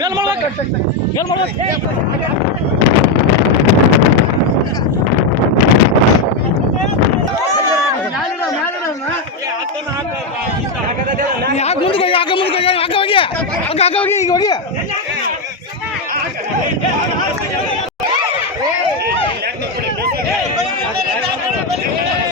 ಮೇಲ್ ಮಾಡ್ಬೇಕು. ಮೇಲ್ ಮಾಡ್ಬೇಕು. ಯಾಕೆ ಹೋಗಿ ಯಾಕೆ ಹೋಗಿ ಯಾಕೆ ಹೋಗಿ ಯಾಕೆ ಹೋಗಿ ಈಗ ಹೋಗಿ